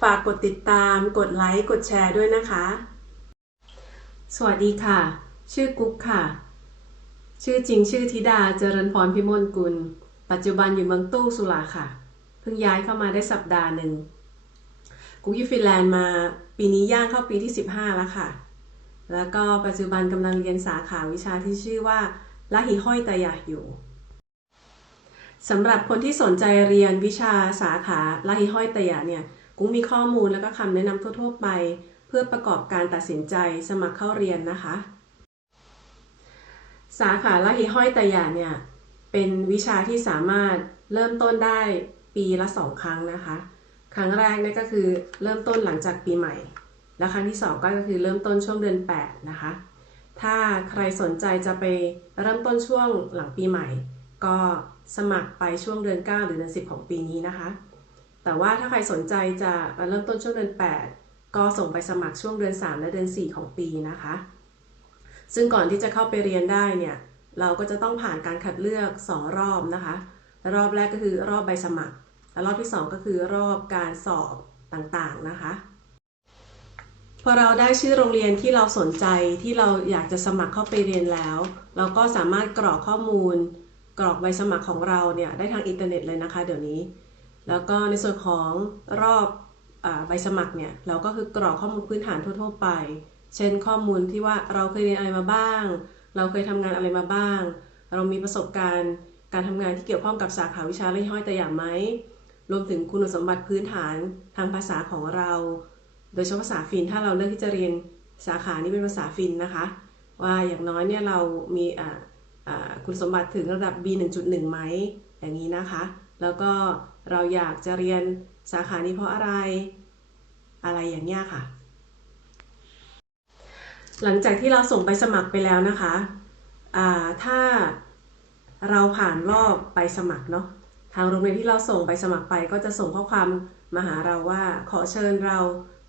ฝากกดติดตาม กดไลค์ กดแชร์ด้วยนะคะ สวัสดีค่ะ ชื่อกุ๊กค่ะ ชื่อจริงชื่อธิดาเจริญพรพิมลกุล ปัจจุบันอยู่เมืองตู้สุราค่ะ เพิ่งย้ายเข้ามาได้สัปดาห์หนึ่ง กุ๊กอยู่ฟินแลนด์มาปีนี้ย่างเข้าปีที่ 15 แล้วค่ะ แล้วก็ปัจจุบันกำลังเรียนสาขาวิชาที่ชื่อว่าละหิห้อยตายะอยู่สำหรับคนที่สนใจเรียนวิชาสาขาละหิห้อยตายะเนี่ย กุ้งมีข้อมูลแล้วก็คำแนะนำทั่วๆไป เพื่อประกอบการตัดสินใจสมัครเข้าเรียนนะคะ สาขาละหิห้อยตายะเนี่ยเป็นวิชาที่สามารถเริ่มต้นได้ปีละสองครั้งนะคะ ครั้งแรกนี่ก็คือเริ่มต้นหลังจากปีใหม่ และครั้งที่สองก็คือเริ่มต้นช่วงเดือน 8 นะคะ ถ้าใครสนใจจะไปเริ่มต้นช่วงหลังปีใหม่ ก็สมัครไปช่วงเดือน 9 หรือเดือน 10 ของปีนี้นะคะ แต่ว่าถ้าใครสนใจจะเริ่มต้นช่วงเดือน 8 ก็ส่งไปสมัครช่วงเดือน 3 และเดือน 4 ของปีนะคะ ซึ่งก่อนที่จะเข้าไปเรียนได้เนี่ย เราก็จะต้องผ่านการคัดเลือก 2 รอบนะคะ รอบแรกก็คือรอบใบสมัคร และรอบที่ 2 ก็คือรอบการสอบต่างๆนะคะพอเราได้ชื่อโรงเรียนที่เราสนใจที่เราอยากจะสมัครเข้าไปเรียนแล้ว เราก็สามารถกรอกข้อมูล กรอกใบสมัครของเราเนี่ยได้ทางอินเทอร์เน็ตเลยนะคะ เดี๋ยวนี้ แล้วก็ในส่วนของรอบอใบสมัครเนี่ยเราก็คือกรอกข้อมูลพื้นฐานทั่ว ๆ ไป เช่นข้อมูลที่ว่าเราเคยเรียนอะไรมาบ้าง เราเคยทำงานอะไรมาบ้าง เรามีประสบการณ์การทำงานที่เกี่ยวข้องกับสาขาวิชาเล่ห้อยแต่อย่างไหมรวมถึงคุณสมบัติพื้นฐานทางภาษาของเรา โดยเฉพาะภาษาฟินถ้าเราเลือกที่จะเรียนสาขานี้เป็นภาษาฟินนะคะ ว่าอย่างน้อยเนี่ยเรามีคุณสมบัติถึงระดับ B 1.1ไหมอย่างนี้นะคะ แล้วก็ เราอยากจะเรียนสาขานี้เพราะอะไร อะไรอย่างเงี้ยค่ะ หลังจากที่เราส่งไปสมัครไปแล้วนะคะถ้าเราผ่านรอบไปสมัครเนาะทางโรงเรียนที่เราส่งไปสมัครไปก็จะส่งข้อความมาหาเราว่า ขอเชิญเรา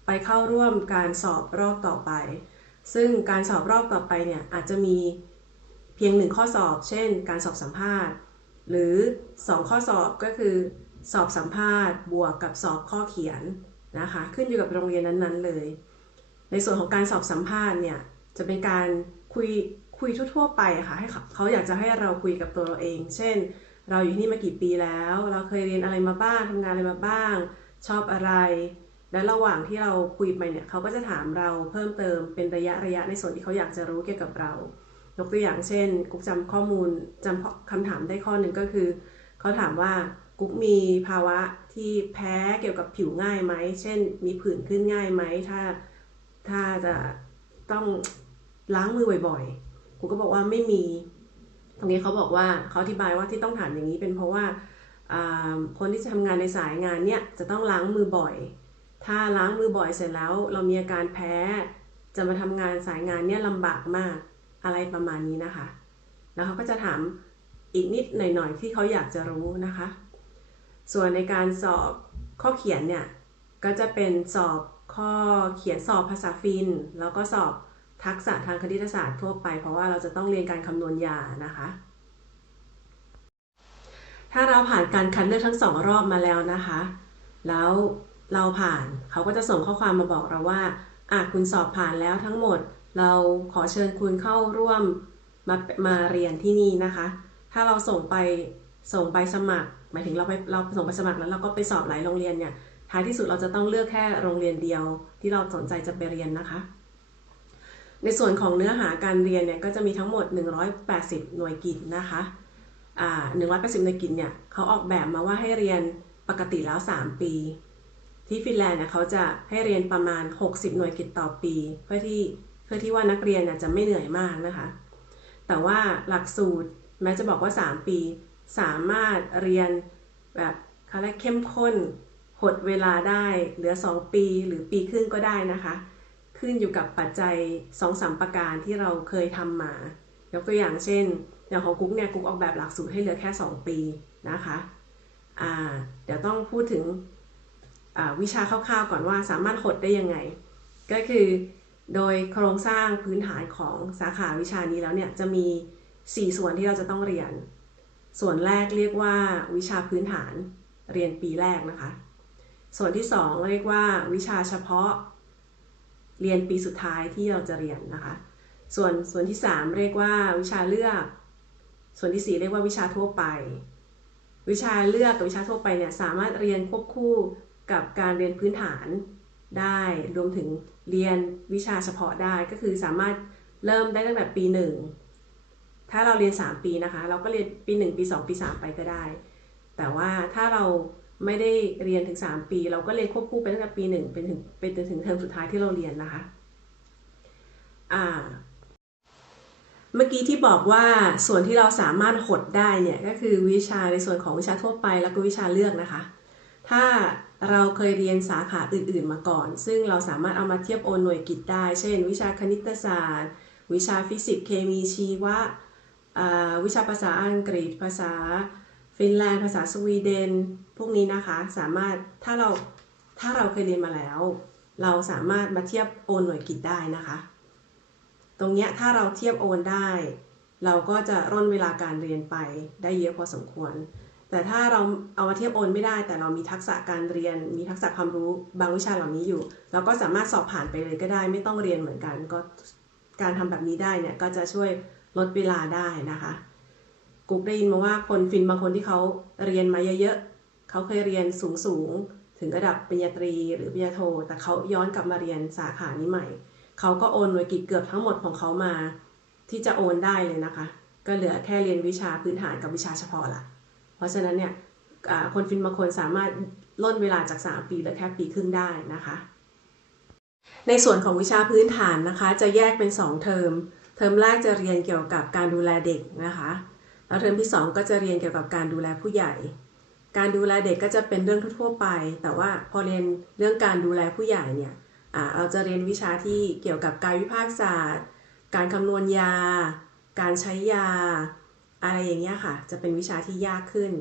ไปเข้าร่วมการสอบรอบต่อไป ซึ่งการสอบรอบต่อไปเนี่ยอาจจะมีเพียงหนึ่งข้อสอบ เช่น การสอบสัมภาษณ์ หรือ 2 ข้อสอบก็คือ สอบสัมภาษณ์ บวกกับสอบข้อเขียนนะคะ ขึ้นอยู่กับโรงเรียนนั้นๆเลย ในส่วนของการสอบสัมภาษณ์เนี่ยจะเป็นการคุยคุยทั่ว ๆ ไปค่ะให้เขาเขาอยากจะให้เราคุยกับตัวเราเอง เช่น เราอยู่ที่นี่มากี่ปีแล้ว เราเคยเรียนอะไรมาบ้างทำงานอะไรมาบ้าง ชอบอะไร และระหว่างที่เราคุยไปเนี่ยเขาก็จะถามเราเพิ่มเติมเป็นระยะระยะในส่วนที่เขาอยากจะรู้เกี่ยวกับเรายกตัวอย่างเช่นกุ๊กจำข้อมูลจำคำถามได้ข้อหนึ่งก็คือ เขาถามว่า กุ๊กมีภาวะที่แพ้เกี่ยวกับผิวง่ายไหม เช่น มีผื่นขึ้นง่ายไหม ถ้าถ้าจะต้องล้างมือบ่อยๆกุ๊กก็บอกว่าไม่มี ตรงนี้เขาบอกว่าเขาอธิบายว่าที่ต้องถามอย่างนี้เป็นเพราะว่าอ่าคนที่จะทำงานในสายงานเนี่ยจะต้องล้างมือบ่อย ถ้าล้างมือบ่อยเสร็จแล้ว เรามีอาการแพ้ จะมาทำงานสายงานเนี่ยลำบากมากอะไรประมาณนี้นะคะ แล้วเขาก็จะถามอีกนิดหน่อยๆที่เขาอยากจะรู้นะคะ ส่วนในการสอบข้อเขียนเนี่ย ก็จะเป็นสอบข้อเขียนสอบภาษาฟิน แล้วก็สอบทักษะทางคณิตศาสตร์ทั่วไป เพราะว่าเราจะต้องเรียนการคำนวณยานะคะ ถ้าเราผ่านการคัดเลือกทั้งสองรอบมาแล้วนะคะ แล้วเราผ่านเขาก็จะส่งข้อความมาบอกเราว่าอะคุณสอบผ่านแล้วทั้งหมด เราขอเชิญคุณเข้าร่วมมามาเรียนที่นี่นะคะ ถ้าเราส่งไปส่งไปสมัคร หมายถึงเราไปเราส่งไปสมัครแล้วเราก็ไปสอบหลายโรงเรียนเนี่ยท้ายที่สุดเราจะต้องเลือกแค่โรงเรียนเดียวที่เราสนใจจะไปเรียนนะคะ ในส่วนของเนื้อหาการเรียนเนี่ยก็จะมีทั้งหมด 180 หน่วยกิจนะคะอ่า180 หน่วยกิจเนี่ยเขาออกแบบมาว่าให้เรียนปกติแล้ว 3 ปี ที่ฟินแลนด์เนี่ยเขาจะให้เรียนประมาณ 60 หน่วยกิจต่อปี เพื่อที่เพื่อที่ว่านักเรียนเนี่ยจะไม่เหนื่อยมากนะคะ แต่ว่าหลักสูตรแม้จะบอกว่า 3 ปี สามารถเรียนแบบเขาเรียกเข้มข้นหดเวลาได้เหลือ 2 ปีหรือปีครึ่งก็ได้นะคะ ขึ้นอยู่กับปัจจัย2อสประการที่เราเคยทำมา ยกตัวอย่างเช่นอย่างของกุ๊กเนี่ยกุ๊กออกแบบหลักสูตรให้เหลือแค่ 2 ปีนะคะอ่าเดี๋ยวต้องพูดถึงวิชาคร่าวๆก่อนว่าสามารถหดได้ยังไง ก็คือโดยโครงสร้างพื้นฐานของสาขาวิชานี้แล้วเนี่ยจะมี 4 ส่วนที่เราจะต้องเรียน ส่วนแรกเรียกว่าวิชาพื้นฐานเรียนปีแรกนะคะ ส่วนที่สองเรียกว่าวิชาเฉพาะ เรียนปีสุดท้ายที่เราจะเรียนนะคะ ส่วนส่วนที่สามเรียกว่าวิชาเลือก ส่วนที่สี่เรียกว่าวิชาทั่วไป วิชาเลือกกับวิชาทั่วไปเนี่ยสามารถเรียนควบคู่กับการเรียนพื้นฐานได้รวมถึงเรียนวิชาเฉพาะได้ก็คือสามารถเริ่มได้ตั้งแต่ปีหนึ่ง ถ้าเราเรียน 3 ปีนะคะ เราก็เรียนปี 1 ปี 2 ปี 3 ไปก็ได้ แต่ว่าถ้าเราไม่ได้เรียนถึง 3 ปี เราก็เรียนควบคู่ไปตั้งแต่ปี 1 เป็นถึงเป็นจนถึงเทอมสุดท้ายที่เราเรียนนะคะอ่าเมื่อกี้ที่บอกว่าส่วนที่เราสามารถหดได้เนี่ยก็คือวิชาในส่วนของวิชาทั่วไปแล้วก็วิชาเลือกนะคะ ถ้าเราเคยเรียนสาขาอื่นๆมาก่อน ซึ่งเราสามารถเอามาเทียบโอนหน่วยกิตได้ เช่น วิชาคณิตศาสตร์ วิชาฟิสิกส์เคมีชีวะ วิชาภาษาอังกฤษ ภาษาฟินแลนด์ ภาษาสวีเดน พวกนี้นะคะสามารถถ้าเราถ้าเราเคยเรียนมาแล้ว เราสามารถมาเทียบโอนหน่วยกิตได้นะคะ ตรงเนี้ยถ้าเราเทียบโอนได้ เราก็จะร่นเวลาการเรียนไปได้เยอะพอสมควร แต่ถ้าเราเอามาเทียบโอนไม่ได้ แต่เรามีทักษะการเรียน มีทักษะความรู้บางวิชาเหล่านี้อยู่ เราก็สามารถสอบผ่านไปเลยก็ได้ ไม่ต้องเรียนเหมือนกัน ก็การทำแบบนี้ได้เนี่ยก็จะช่วย ลดเวลาได้นะคะกุ๊กได้ยินมาว่าคนฟินบางคนที่เขาเรียนมาเยอะๆเขาเคยเรียนสูงๆ ถึงระดับปริญญาตรีหรือปริญญาโท แต่เขาย้อนกลับมาเรียนสาขานี้ใหม่ เขาก็โอนหน่วยกิจเกือบทั้งหมดของเขามา ที่จะโอนได้เลยนะคะ ก็เหลือแค่เรียนวิชาพื้นฐานกับวิชาเฉพาะละเพราะฉะนั้นเนี่ยคนฟินบางคนสามารถล่นเวลาจาก 3 ปีเหลือแค่ปีครึ่งได้นะคะ ในส่วนของวิชาพื้นฐานนะคะ จะแยกเป็น 2 เทอม เทอมแรกจะเรียนเกี่ยวกับการดูแลเด็กนะคะ แล้วเทอมที่ 2 ก็จะเรียนเกี่ยวกับการดูแลผู้ใหญ่ การดูแลเด็กก็จะเป็นเรื่องทั่วไป แต่ว่าพอเรียนเรื่องการดูแลผู้ใหญ่เนี่ยเราจะเรียนวิชาที่เกี่ยวกับการวิพากษศาสตร์ การคำนวณยา การใช้ยา อะไรอย่างเงี้ยค่ะ จะเป็นวิชาที่ยากขึ้น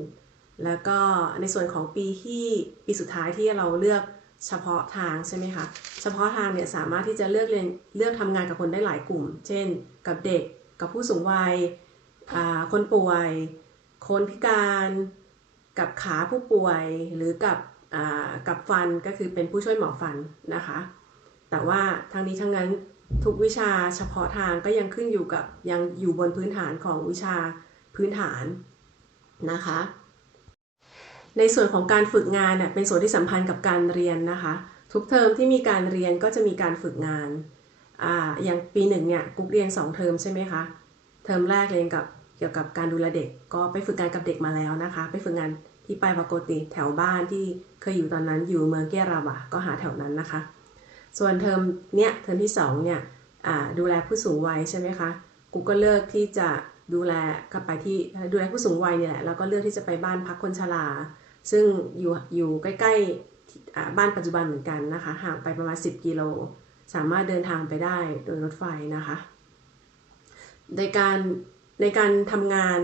แล้วก็ในส่วนของปีที่ปีสุดท้ายที่เราเลือก เฉพาะทางใช่ไหมคะเฉพาะทางเนี่ยสามารถที่จะเลือกเรียนเลือกทำงานกับคนได้หลายกลุ่ม เช่น กับเด็กกับผู้สูงวัยคนป่วย คนพิการกับขาผู้ป่วยหรือกับกับฟันก็คือเป็นผู้ช่วยหมอฟันนะคะ แต่ว่าทั้งนี้ทั้งนั้นทุกวิชาเฉพาะทางก็ยังขึ้นอยู่กับยังอยู่บนพื้นฐานของวิชาพื้นฐานนะคะ ในส่วนของการฝึกงานเน่ยเป็นส่วนที่สัมพันธ์กับการเรียนนะคะ ทุกเทอมที่มีการเรียนก็จะมีการฝึกงานอ่าอย่างปีหนึ่งเนี่ยกุ๊กเรียน 2 เทอมใช่ไหมคะเทอมแรกเรียนกับเกี่ยวกับการดูแลเด็กก็ไปฝึกงานกับเด็กมาแล้วนะคะ ไปฝึกงานที่ไปปากติแถวบ้านที่เคยอยู่ตอนนั้นอยู่เมืองเกียราบะก็หาแถวนั้นนะคะ ส่วนเทอมเนี้ยเทอมที่2เนี่ยดูแลผู้สูงวัยใช่ไหมคะกูก็เลือกที่จะดูแลกลับไปที่ดูแลผู้สูงวัยนี่แหละแล้วก็เลือกที่จะไปบ้านพักคนชรา ซึ่งอยู่อยู่ใกล้ๆบ้านปัจจุบันเหมือนกันนะคะ ห่างไปประมาณ 10 กิโล สามารถเดินทางไปได้โดยรถไฟนะคะ ในการในการทำงาน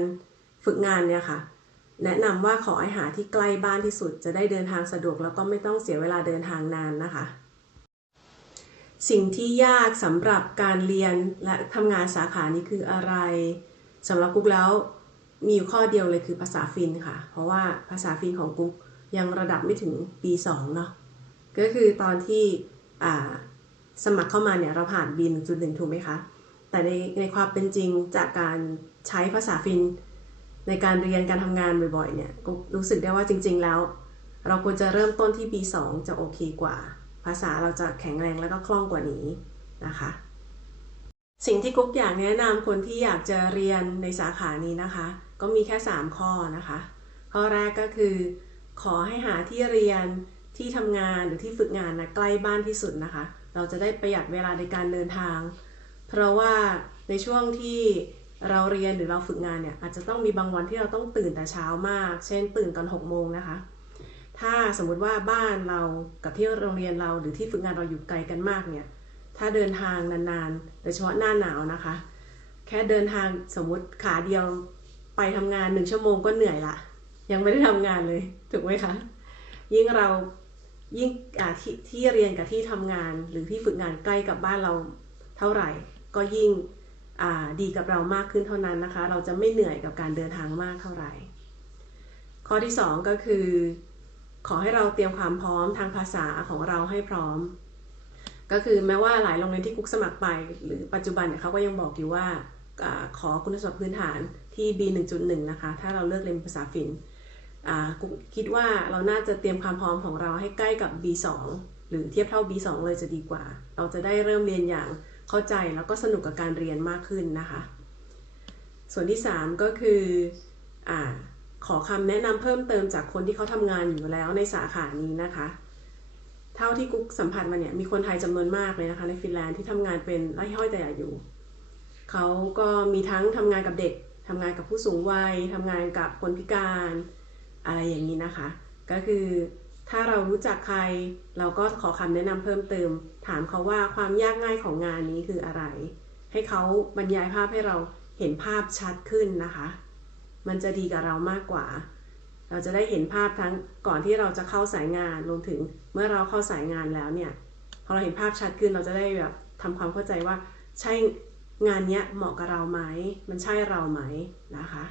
ฝึกงานเนี่ยค่ะ แนะนำว่าขอให้หาที่ใกล้บ้านที่สุดจะได้เดินทางสะดวกแล้วก็ไม่ต้องเสียเวลาเดินทางนานนะคะ สิ่งที่ยากสำหรับการเรียนและทำงานสาขานี้คืออะไรสำหรับกุ๊กแล้ว มีอยู่ข้อเดียวเลยคือภาษาฟินค่ะ เพราะว่าภาษาฟินของกุ๊กยังระดับไม่ถึงปี2เนาะก็คือตอนที่สมัครเข้ามาเนี่ยเราผ่านบีหนึ่งจุดหนึ่งถูกไหมคะ แต่ในในความเป็นจริงจากการใช้ภาษาฟินในการเรียนการทำงานบ่อยๆเนี่ยกุ๊กรู้สึกได้ว่าจริง ๆ แล้ว เราควรจะเริ่มต้นที่ปี2จะโอเคกว่า ภาษาเราจะแข็งแรงแล้วก็คล่องกว่านี้นะคะ สิ่งที่กุ๊กอยากแนะนำคนที่อยากจะเรียนในสาขานี้นะคะ ก็มีแค่ 3 ข้อนะคะ ข้อแรกก็คือ ขอให้หาที่เรียนที่ทำงานหรือที่ฝึกงานนะใกล้บ้านที่สุดนะคะ เราจะได้ประหยัดเวลาในการเดินทาง เพราะว่าในช่วงที่เราเรียนหรือเราฝึกงานเนี่ยอาจจะต้องมีบางวันที่เราต้องตื่นแต่เช้ามาก เช่นตื่นตอน6โมงนะคะ ถ้าสมมุติว่าบ้านเรากับที่โรงเรียนเราหรือที่ฝึกงานเราอยู่ไกลกันมากเนี่ย ถ้าเดินทางนานๆ โดยเฉพาะหน้าหนาวนะคะ แค่เดินทางสมมุติขาเดียว ไปทำงานหนึ่งชั่วโมงก็เหนื่อยละ ยังไม่ได้ทำงานเลย ถูกไหมคะ ยิ่งเรายิ่งทที่เรียนกับที่ทำงานหรือที่ฝึกงานใกล้กับบ้านเราเท่าไหร่ ก็ยิ่งดีกับเรามากขึ้นเท่านั้นนะคะ เราจะไม่เหนื่อยกับการเดินทางมากเท่าไหร่ ข้อที่ 2 ก็คือ ขอให้เราเตรียมความพร้อมทางภาษาของเราให้พร้อม ก็คือแม้ว่าหลายโรงเรียนที่กุ๊กสมัครไป หรือปัจจุบันเนี่ยเขาก็ยังบอกอยู่ว่าอาขอคุณสมบัติพื้นฐาน ที่ B 1.1 นะคะ ถ้าเราเลือกเรียนภาษาฟินอ่ากุ๊กคิดว่าเราน่าจะเตรียมความพร้อมของเราให้ใกล้กับ B2 หรือเทียบเท่า B2 เลยจะดีกว่า เราจะได้เริ่มเรียนอย่างเข้าใจแล้วก็สนุกกับการเรียนมากขึ้นนะคะ ส่วนที่ 3 ก็คืออขอคำแนะนำเพิ่มเติมจากคนที่เขาทำงานอยู่แล้วในสาขานี้นะคะ เท่าที่กุ๊กสัมผัสมาเนี่ยมีคนไทยจำนวนมากเลยนะคะในฟินแลนด์ที่ทำงานเป็นไร่ห้อยแต่อย่าอยู่ เขาก็มีทั้งทำงานกับเด็ก ทำงานกับผู้สูงวัยทำงานกับคนพิการ อะไรอย่างนี้นะคะ ก็คือถ้าเรารู้จักใครเราก็ขอคำแนะนำเพิ่มเติม ถามเขาว่าความยากง่ายของงานนี้คืออะไร ให้เขาบรรยายภาพให้เราเห็นภาพชัดขึ้นนะคะ มันจะดีกับเรามากกว่า เราจะได้เห็นภาพทั้งก่อนที่เราจะเข้าสายงานรวมถึงเมื่อเราเข้าสายงานแล้วเนี่ยพอเราเห็นภาพชัดขึ้นเราจะได้แบบทำความเข้าใจว่าใช่ งานเนี้ยเหมาะกับเราไหม มันใช่เราไหมนะคะ